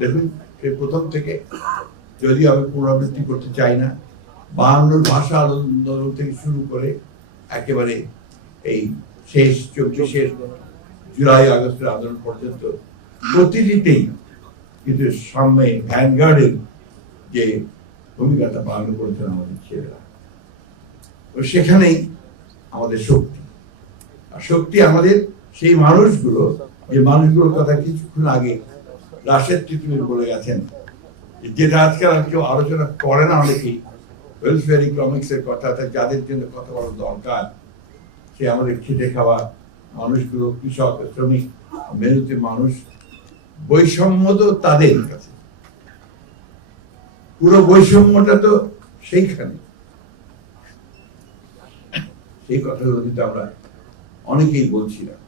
দেখুন সে প্রথম থেকে, যদিও আমি পুনরাবৃত্তি করতে চাই না, 52 ভাষা আন্দোলন থেকে শুরু করে একেবারে এই শেষ 24 জুলাই আগস্টের আন্দোলন পর্যন্ত প্রতিটিতেই কিন্তু সামনে ভ্যানগার্ডের যে ভূমিকাটা পালন করেছেন আমাদের ছেলেরা, তো সেখানেই আমাদের শক্তি। আর শক্তি আমাদের সেই মানুষগুলো, যে মানুষগুলোর কথা কিছুক্ষণ আগে রাশেদ তিতুমির বলে গেছেন, যেটা আজকাল আর কেউ আলোচনা করে না অনেকেই, ওয়েলফেয়ার ইকোনমিক্স এর কথা, যাদের জন্য কথা বলা দরকার, সে আমাদের খেটে খাওয়া মানুষগুলো, কৃষক, শ্রমিক, মেহনতি মানুষ। বৈষম্য তো তাদের কাছে, পুরো বৈষম্যটা তো সেইখানে। সেই কথাগুলো কিন্তু আমরা অনেকেই বলছিলাম।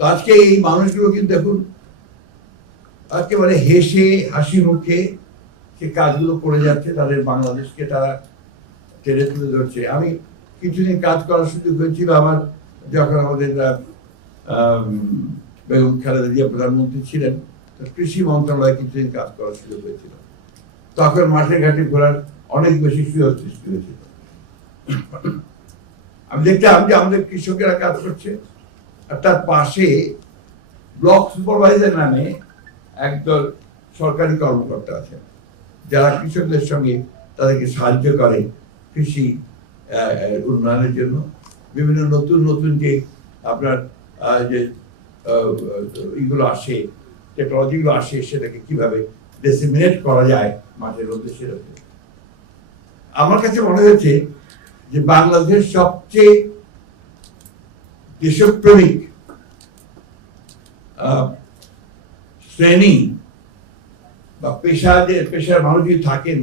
তো আজকে এই মানুষগুলো কিন্তু দেখুন একেবারে হেসে হাসি মুখে সে কাজগুলো করে যাচ্ছে, তাদের বাংলাদেশকে তারা টেনে তুলে ধরছে। আমি কিছুদিন কাজ করার সুযোগ হয়েছিল আমার, যখন আমাদের বেগম খালেদা জিয়া প্রধানমন্ত্রী ছিলেন, কৃষি মন্ত্রণালয়ে কিছুদিন কাজ করার সুযোগ হয়েছিল। তখন মাঠে ঘাটে ঘোরার অনেক বেশি সুযোগ সৃষ্টি হয়েছিল। আমি দেখতাম যে আমাদের কৃষকেরা কাজ করছে, আর তার পাশে ব্লক সুপারভাইজার নামে একদল সরকারি কর্মকর্তা আছেন, যারা কৃষকদের সঙ্গে তাদেরকে সাহায্য করে কৃষি উন্নয়নের জন্য। বিভিন্ন নতুন নতুন যে আপনার যে ইগুলো আসে, টেকনোলজিগুলো আসে, সেটাকে কিভাবে ডিসেমিনেট করা যায় মাঠের উদ্দেশ্যে। আমার কাছে মনে হয়েছে যে বাংলাদেশের সবচেয়ে দেশপ্রেমিক শ্রেণী বা পেশার মানুষ যদি থাকেন,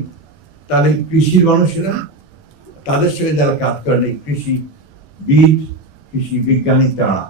তাহলে কৃষির মানুষেরা, তাদের সঙ্গে যারা কাজ করেন এই কৃষিবিদ, কৃষি বিজ্ঞানী, তারা।